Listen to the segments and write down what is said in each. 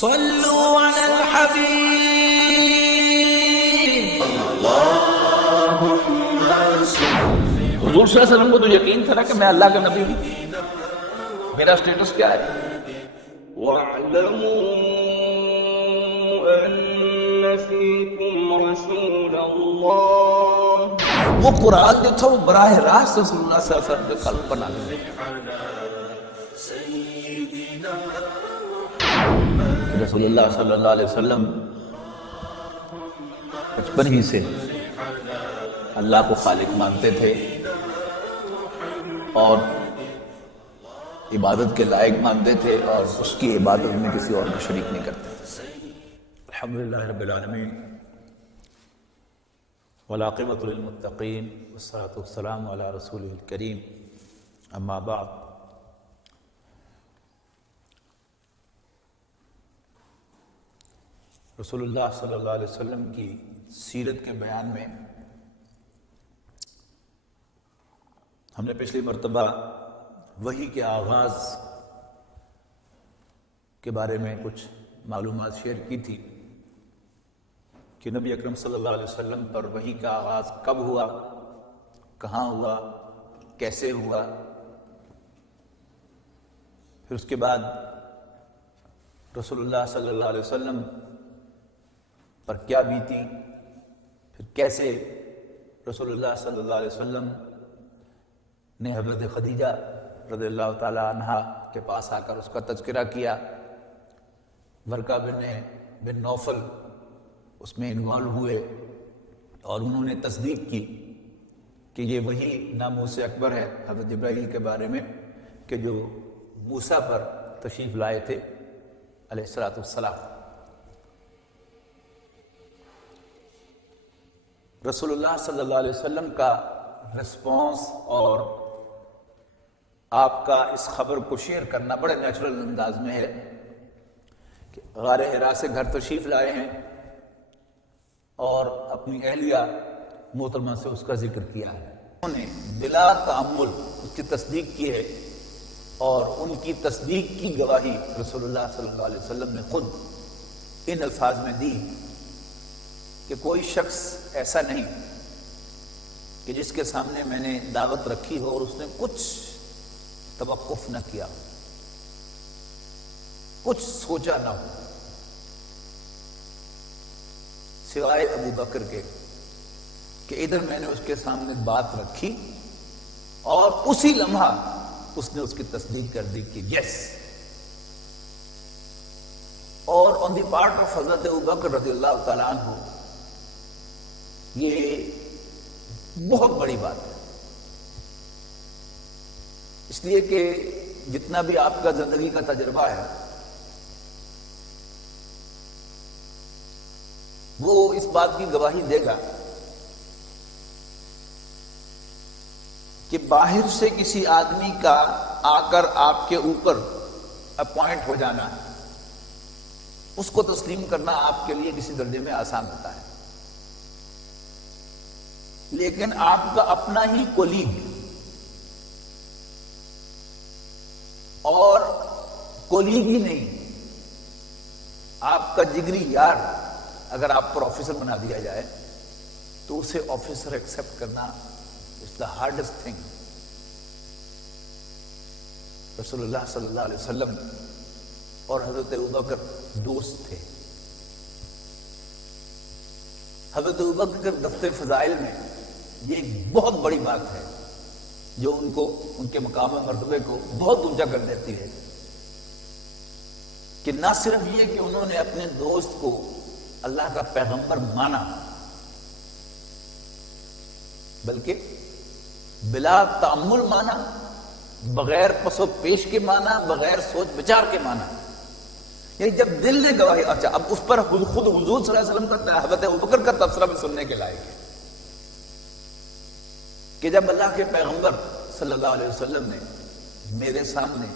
صلوا على الحبيب. حضور صلی اللہ علیہ وسلم کو تو یقین تھا نا کہ میں اللہ کا نبی ہوں، میرا سٹیٹس کیا ہے. وَاعْلَمُوا أَنَّ فِيكُمْ رَسُولَ اللَّهِ. وہ قرآن جو تھا وہ براہ راست رسول اللہ صلی اللہ علیہ وسلم کے قلب پر نازل ہوا. رسول اللہ صلی اللہ علیہ وسلم بچپن ہی سے اللہ کو خالق مانتے تھے اور عبادت کے لائق مانتے تھے اور اس کی عبادت میں کسی اور کا شریک نہیں کرتے تھے. الحمدللہ رب العالمین والعاقبۃ للمتقین والصلاۃ والسلام علی رسولہ الکریم. اما بعد، رسول اللہ صلی اللہ علیہ وسلم کی سیرت کے بیان میں ہم نے پچھلی مرتبہ وحی کے آغاز کے بارے میں کچھ معلومات شیئر کی تھی کہ نبی اکرم صلی اللہ علیہ وسلم پر وحی کا آغاز کب ہوا، کہاں ہوا، کیسے ہوا، پھر اس کے بعد رسول اللہ صلی اللہ علیہ وسلم پر کیا بیتی، پھر کیسے رسول اللہ صلی اللہ علیہ وسلم نے حضرت خدیجہ رضی اللہ تعالی عنہا کے پاس آ کر اس کا تذکرہ کیا. ورقہ بن نوفل اس میں انوالو ہوئے اور انہوں نے تصدیق کی کہ یہ وہی ناموس اکبر ہے حضرت جبرائیل کے بارے میں کہ جو موسیٰ پر تشریف لائے تھے علیہ السلام. رسول اللہ صلی اللہ علیہ وسلم کا رسپانس اور آپ کا اس خبر کو شیئر کرنا بڑے نیچرل انداز میں ہے کہ غار حرا سے گھر تشریف لائے ہیں اور اپنی اہلیہ محترمہ سے اس کا ذکر کیا ہے. انہوں نے بلا تعمل اس کی تصدیق کی ہے اور ان کی تصدیق کی گواہی رسول اللہ صلی اللہ علیہ وسلم نے خود ان الفاظ میں دی کہ کوئی شخص ایسا نہیں کہ جس کے سامنے میں نے دعوت رکھی ہو اور اس نے کچھ توقف نہ کیا، کچھ سوچا نہ ہو، سوائے ابو بکر کے کہ ادھر میں نے اس کے سامنے بات رکھی اور اسی لمحہ اس نے اس کی تصدیق کر دی کہ یس. اور آن دی پارٹ آف حضرت ابو بکر رضی اللہ تعالیٰ عنہ یہ بہت بڑی بات ہے، اس لیے کہ جتنا بھی آپ کا زندگی کا تجربہ ہے وہ اس بات کی گواہی دے گا کہ باہر سے کسی آدمی کا آ کر آپ کے اوپر اپوائنٹ ہو جانا، اس کو تسلیم کرنا آپ کے لیے کسی درجے میں آسان ہوتا ہے، لیکن آپ کا اپنا ہی کولیگ اور کولیگ ہی نہیں، آپ کا جگری یار اگر آپ پر آفیسر بنا دیا جائے تو اسے آفیسر ایکسپٹ کرنا از دا ہارڈسٹ تھنگ. رسول اللہ صلی اللہ علیہ وسلم اور حضرت ابوبکر دوست تھے. حضرت ابوبکر کے دفتر فضائل میں یہ ایک بہت بڑی بات ہے جو ان کو ان کے مقام مرتبے کو بہت اونچا کر دیتی ہے کہ نہ صرف یہ کہ انہوں نے اپنے دوست کو اللہ کا پیغمبر مانا بلکہ بلا تعمل مانا، بغیر پس و پیش کے مانا، بغیر سوچ بچار کے مانا. یعنی جب دل نے گواہی، اچھا اب اس پر خود حضور صلی اللہ علیہ وسلم کا حضرت ابوبکر کا تبصرہ بھی سننے کے لائق ہے کہ جب اللہ کے پیغمبر صلی اللہ علیہ وسلم نے میرے سامنے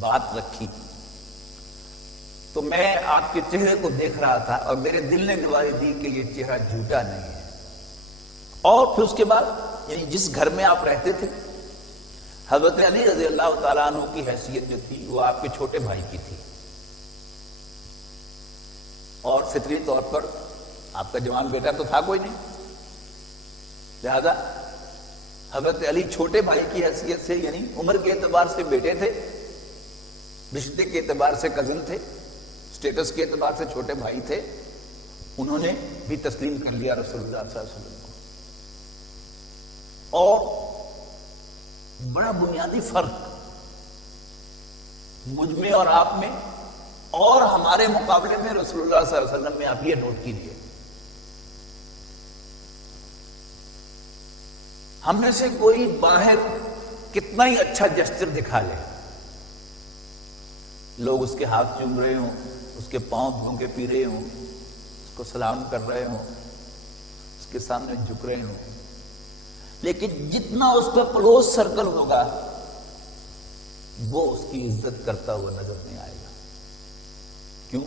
بات رکھی تو میں آپ کے چہرے کو دیکھ رہا تھا اور میرے دل نے گواہی دی کہ یہ چہرہ جھوٹا نہیں ہے. اور پھر اس کے بعد یعنی جس گھر میں آپ رہتے تھے حضرت علی رضی اللہ تعالیٰ عنہ کی حیثیت جو تھی وہ آپ کے چھوٹے بھائی کی تھی. اور فطری طور پر آپ کا جوان بیٹا تو تھا کوئی نہیں، لہذا حضرت علی چھوٹے بھائی کی حیثیت سے، یعنی عمر کے اعتبار سے بیٹے تھے، رشتے کے اعتبار سے کزن تھے، اسٹیٹس کے اعتبار سے چھوٹے بھائی تھے، انہوں نے بھی تسلیم کر لیا رسول اللہ صلی اللہ علیہ وسلم کو۔ اور بڑا بنیادی فرق مجھ میں اور آپ میں اور ہمارے مقابلے میں رسول اللہ صلی اللہ علیہ وسلم میں آپ یہ نوٹ کیجیے، ہم میں سے کوئی باہر کتنا ہی اچھا جسچر دکھا لے، لوگ اس کے ہاتھ چوم رہے ہوں، اس کے پاؤں بھونکے پی رہے ہوں، اس کو سلام کر رہے ہوں، اس کے سامنے جھک رہے ہوں، لیکن جتنا اس کا کلوز سرکل ہوگا وہ اس کی عزت کرتا ہوا نظر نہیں آئے گا۔ کیوں؟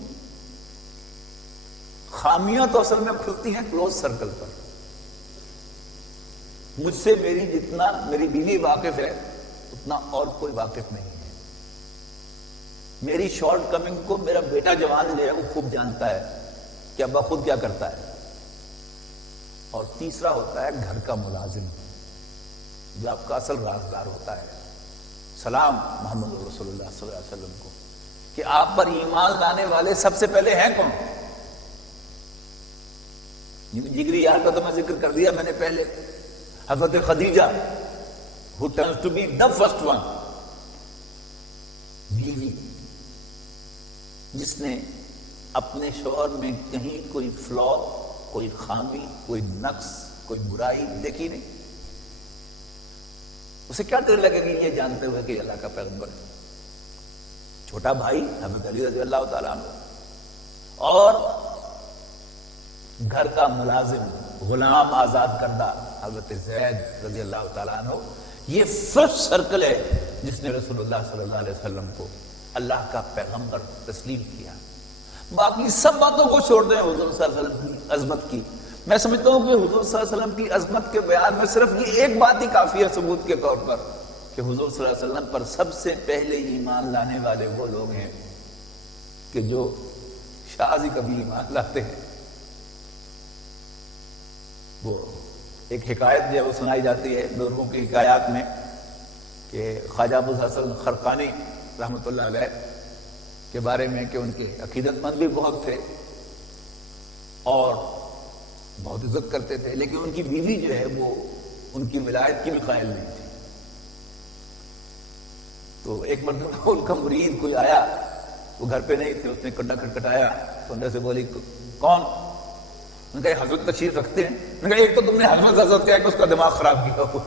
خامیاں تو اصل میں کھلتی ہیں کلوز سرکل پر۔ مجھ سے جتنا میری بیوی واقف ہے اتنا اور کوئی واقف نہیں ہے۔ میری شارٹ کمنگ کو میرا بیٹا جوان جو ہے وہ خوب جانتا ہے کہ ابا خود کیا کرتا ہے۔ اور تیسرا ہوتا ہے گھر کا ملازم جو آپ کا اصل رازدار ہوتا ہے۔ سلام محمد رسول اللہ صلی اللہ علیہ وسلم کو کہ آپ پر ایمان لانے والے سب سے پہلے ہیں کون؟ جگری یار کا تو میں ذکر کر دیا میں نے پہلے، حضرت Khadija who turns to be the first one، بیوی جس نے اپنے شوہر میں کہیں کوئی فلا، کوئی خامی، کوئی نقص، کوئی برائی دیکھی نہیں۔ اسے کیا ڈر لگے گی یہ جانتے ہوئے کہ اللہ کا پیغمبر ہے؟ چھوٹا بھائی حضرت علی رضی اللہ تعالیٰ عنہ اور گھر کا ملازم غلام آزاد کردہ حضرت زید رضی اللہ تعالیٰ عنہ، یہ فرسٹ سرکل ہے جس نے رسول اللہ صلی اللہ علیہ وسلم کو اللہ کا پیغمبر تسلیم کیا۔ باقی سب باتوں کو چھوڑ دیں حضور صلی اللہ علیہ وسلم کی عظمت کی۔ میں سمجھتا ہوں کہ حضور صلی اللہ علیہ وسلم کی عظمت کے بیان میں صرف یہ ایک بات ہی کافی ہے ثبوت کے طور پر کہ حضور صلی اللہ علیہ وسلم پر سب سے پہلے ایمان لانے والے وہ لوگ ہیں کہ جو شاذ ہی کبھی ایمان لاتے ہیں۔ وہ ایک حکایت جو ہے وہ سنائی جاتی ہے لوگوں کی حکایات میں کہ خواجہ ابو الحسن خرقانی رحمۃ اللہ علیہ کے بارے میں کہ ان کے عقیدت مند بھی بہت تھے اور بہت عزت کرتے تھے، لیکن ان کی بیوی جو ہے وہ ان کی ولایت کی بھی قائل نہیں تھی۔ تو ایک مرتبہ ان کا مرید کوئی آیا، وہ گھر پہ نہیں تھے، اس نے کنڈا کھٹکھٹایا تو اندر سے بولی کون؟ ان کا حضرت تشریف رکھتے ہیں۔ ان کا ایک تو تم نے حضرت کیا کہ اس کا دماغ خراب کیا ہو۔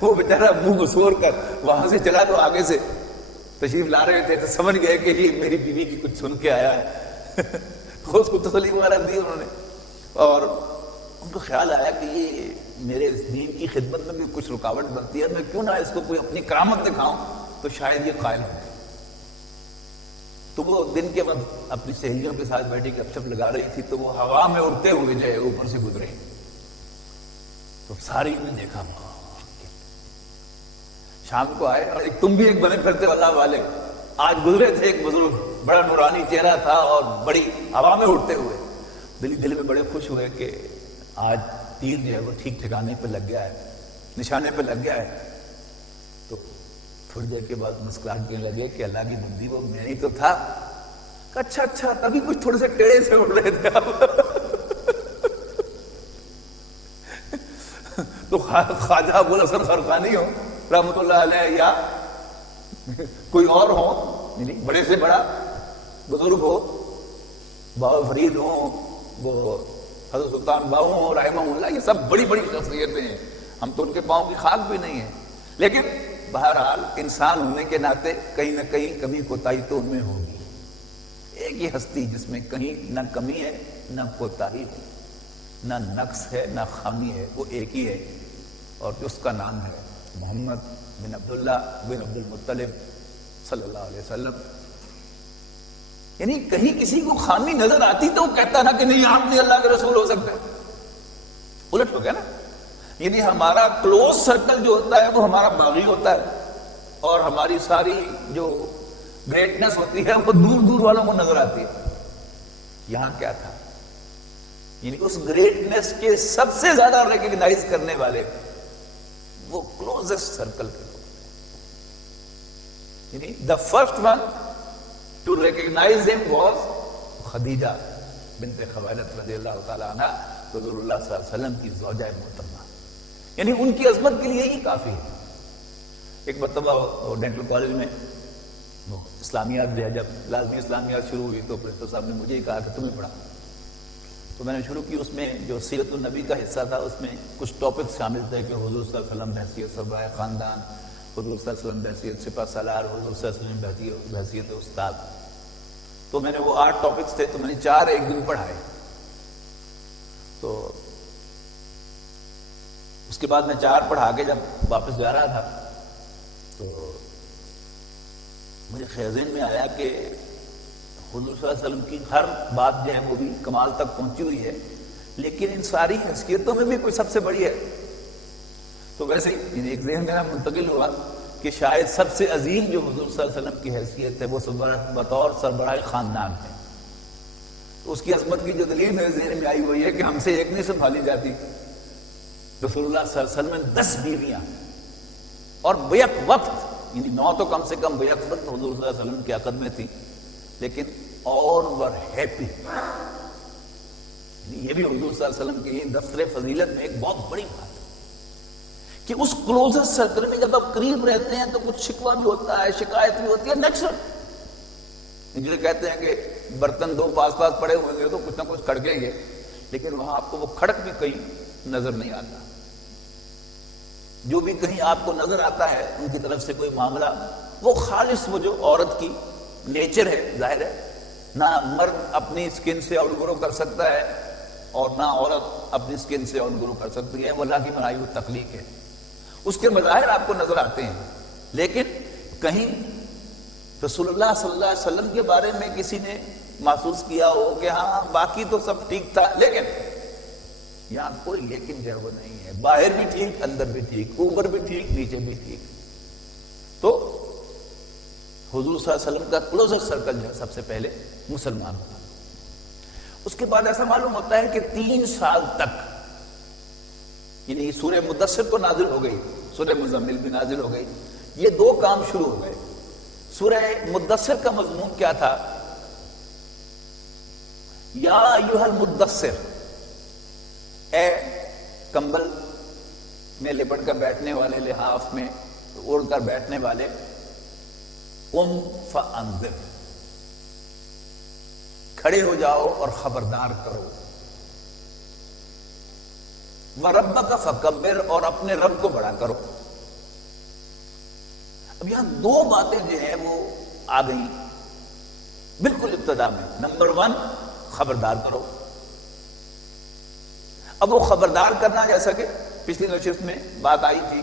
وہ بیچارہ منہ مسور کر وہاں سے چلا تو آگے سے تشریف لا رہے تھے تو سمجھ گئے کہ یہ میری بیوی کی کچھ سن کے آیا ہے۔ اس کو تسلی وغیرہ دی انہوں نے، اور ان کو خیال آیا کہ یہ میرے اس دین کی خدمت میں بھی کچھ رکاوٹ بنتی ہے، میں کیوں نہ اس کو کوئی اپنی کرامت دکھاؤں تو شاید یہ قائل ہو۔ تو وہ دن کے وقت اپنی سہیلیوں کے ساتھ بیٹھی گپ شپ لگا رہی تھی تو وہ ہوا میں اڑتے ہوئے جو ہے اوپر سے گزرے تو ساری نے دیکھا۔ شام کو آئے اور تم بھی ایک بنے پھرتے اللہ والے، آج گزرے تھے ایک بزرگ، بڑا نورانی چہرہ تھا اور بڑی ہوا میں اڑتے ہوئے۔ دل میں بڑے خوش ہوئے کہ آج تیر جو ہے وہ ٹھیک ٹھکانے پہ لگ گیا ہے، نشانے پہ لگ گیا ہے۔ تو تھوڑی دیر کے بعد مسکراہٹ کہنے لگے کہ اللہ کی بندی وہ میں ہی تو تھا۔ اچھا اچھا، تبھی کچھ تھوڑے سے ٹیڑے سے اڑ رہے تھے آپ۔ تو خواجہ ابو الحسن خرقانی ہو رحمۃ اللہ علیہ یا کوئی اور ہو، بڑے سے بڑا بزرگ ہو، بابا فرید ہو، وہ حضرت سلطان باہو ہو رحمہ اللہ، یہ سب بڑی بڑی شخصیتیں ہیں، ہم تو ان کے پاؤں کی خاک بھی نہیں ہیں، لیکن بہرحال انسان ہونے کے ناطے کہیں نہ کہیں کمی کوتاہی تو ان میں ہوگی۔ ایک ہی ہستی جس میں کہیں نہ کمی ہے نہ کوتاہی ہے، نہ نقص ہے نہ خامی ہے، وہ ایک ہی ہے، اور اس کا نام ہے محمد بن عبداللہ بن عبد المطلب صلی اللہ علیہ وسلم۔ یعنی کہیں کسی کو خامی نظر آتی تو وہ کہتا نا کہ نہیں آپ نہیں اللہ کے رسول ہو سکتے، الٹ ہو گیا نا۔ یعنی ہمارا کلوز سرکل جو ہوتا ہے وہ ہمارا باغی ہوتا ہے، اور ہماری ساری جو گریٹنس ہوتی ہے وہ دور دور والوں کو نظر آتی ہے. یہاں کیا تھا؟ یعنی اس گریٹنس کے سب سے زیادہ ریکگنائز کرنے والے وہ کلوزسٹ سرکل کے لوگ. یعنی the first one to recognise him was Khadija bint Khuwaylid رضی اللہ تعالیٰ عنہ، رسول اللہ صلی اللہ علیہ وسلم کی زوجہ محترمہ. یعنی ان کی عظمت کے لیے ہی کافی ہے. ایک مرتبہ ڈینٹل کالج میں وہ اسلامیات جو ہے، جب لازمی اسلامیات شروع ہوئی تو پرنسپل صاحب نے مجھے ہی کہا کہ تمہیں پڑھا. تو میں نے شروع کی. اس میں جو سیرت النبی کا حصہ تھا اس میں کچھ ٹاپکس شامل تھے کہ حضور صلی اللہ علیہ وسلم بحیثیت سربراہ خاندان، حضور صلی اللہ علیہ وسلم بحیثیت سپہ سالار، حضور صلی اللہ علیہ وسلم بحیثیت استاد. تو میں نے وہ 8 ٹاپکس تھے تو میں نے 4 ایک دن پڑھائے. تو اس کے بعد میں 4 پڑھا کے جب واپس جا رہا تھا تو مجھے ذہن میں آیا کہ حضور صلی اللہ علیہ وسلم کی ہر بات جو ہے وہ بھی کمال تک پہنچی ہوئی ہے، لیکن ان ساری حیثیتوں میں بھی کوئی سب سے بڑی ہے. تو ویسے ہی ایک ذہن میرا منتقل ہوا کہ شاید سب سے عظیم جو حضور صلی اللہ علیہ وسلم کی حیثیت ہے وہ بطور سربراہ خاندان ہے. تو اس کی عظمت کی جو دلیل میرے ذہن میں آئی ہوئی ہے کہ ہم سے ایک نہیں سنبھالی جاتی. رسول اللہ صلی اللہ علیہ وسلم میں 10 بیویاں اور بیک وقت، یعنی 9 تو کم سے کم بیک وقت حضور صلی اللہ علیہ وسلم کی عقد میں تھی، لیکن اور ور ہیپی. یہ بھی حضور صلی اللہ علیہ وسلم کے دفتر فضیلت میں ایک بہت بڑی بات ہے کہ اس کلوزسٹ سرکل میں جب آپ قریب رہتے ہیں تو کچھ شکوہ بھی ہوتا ہے، شکایت بھی ہوتی ہے، نیچرل. جو کہتے ہیں کہ برتن 2 پاس پاس پڑے ہوئے ہیں تو کچھ نہ کچھ کھڑکیں گے، لیکن وہاں آپ کو وہ کھڑک بھی کہیں نظر نہیں آتا. جو بھی کہیں آپ کو نظر آتا ہے ان کی طرف سے کوئی معاملہ، وہ خالص وہ جو عورت کی نیچر ہے. ظاہر ہے نہ مرد اپنی اسکن سے آؤٹ گرو کر سکتا ہے اور نہ عورت اپنی اسکن سے آؤٹ گرو کر سکتی ہے. وہ اللہ کی بنائی ہوئی تخلیق ہے. اس کے مظاہر آپ کو نظر آتے ہیں، لیکن کہیں رسول اللہ صلی اللہ علیہ وسلم کے بارے میں کسی نے محسوس کیا ہو کہ ہاں باقی تو سب ٹھیک تھا، لیکن یہاں کوئی لیکن جو ہے وہ نہیں ہے. باہر بھی ٹھیک، اندر بھی ٹھیک، اوپر بھی ٹھیک، نیچے بھی ٹھیک. تو حضور صلی اللہ علیہ وسلم کا کلوزسٹ سرکل جو ہے سب سے پہلے مسلمان ہوتا. اس کے بعد ایسا معلوم ہوتا ہے کہ 3 سال تک، یعنی سورہ مدثر تو نازل ہو گئی، سورہ مزمل بھی نازل ہو گئی، یہ 2 کام شروع ہو گئے. سورہ مدثر کا مضمون کیا تھا؟ یا ایھا المدثر، اے کمبل میں لپٹ کر بیٹھنے والے، لحاف میں اڑ کر بیٹھنے والے، قم فانذر، کھڑے ہو جاؤ اور خبردار کرو. وَرَبَّكَ فَكَبِّرْ، اور اپنے رب کو بڑا کرو. اب یہاں 2 باتیں جو ہیں وہ آ گئیں بالکل ابتدا میں. نمبر 1 خبردار کرو. اب وہ خبردار کرنا، جیسا کہ پچھلی نشست میں بات آئی تھی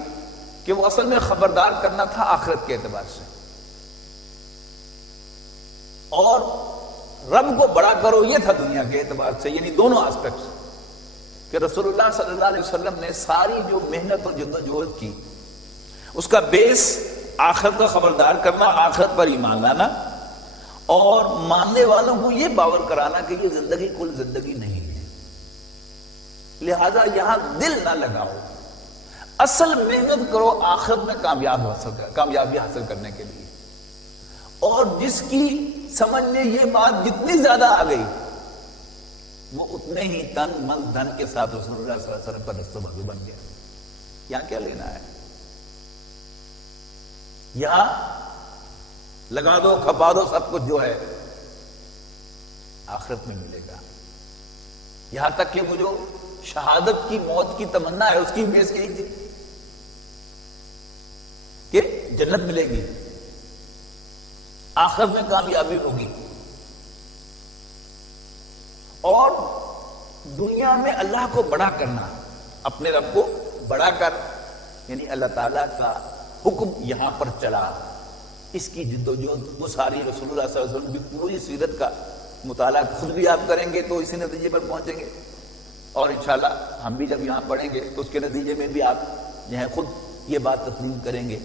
کہ وہ اصل میں خبردار کرنا تھا آخرت کے اعتبار سے، اور رب کو بڑا کرو یہ تھا دنیا کے اعتبار سے. یعنی دونوں آسپیکٹس کہ رسول اللہ صلی اللہ علیہ وسلم نے ساری جو محنت اور جدوجہد کی اس کا بیس آخرت کا خبردار کرنا، آخرت پر ایمان لانا، اور ماننے والوں کو یہ باور کرانا کہ یہ زندگی کل زندگی نہیں ہے، لہذا یہاں دل نہ لگاؤ، اصل محنت کرو آخرت میں کامیابی حاصل کرنے کے لیے. اور جس کی سمجھ میں یہ بات جتنی زیادہ آ گئی وہ اتنے ہی تن من دھن کے ساتھ رسول اللہ صلی اللہ علیہ وسلم پر دست و بازو بن گیا. یہاں کیا لینا ہے؟ یہاں لگا دو، کھپا دو، سب کچھ جو ہے آخرت میں ملے گا. یہاں تک کہ وہ جو شہادت کی موت کی تمنا ہے اس کی بیس یہی تھی کہ جنت ملے گی، آخرت میں کامیابی ہوگی، اور دنیا میں اللہ کو بڑا کرنا، اپنے رب کو بڑا کر، یعنی اللہ تعالیٰ کا حکم یہاں پر چلا. اس کی جد و جہد وہ ساری رسول اللہ صلی اللہ علیہ وسلم کی پوری سیرت کا مطالعہ خود بھی آپ کریں گے تو اسی نتیجے پر پہنچیں گے، اور انشاءاللہ ہم بھی جب یہاں پڑھیں گے تو اس کے نتیجے میں بھی آپ جو ہے خود یہ بات تسلیم کریں گے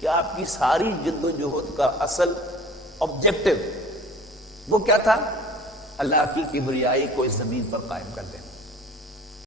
کہ آپ کی ساری جد و جہد کا اصل آبجیکٹو وہ کیا تھا؟ اللہ کی کبریائی کو اس زمین پر قائم کر دینا.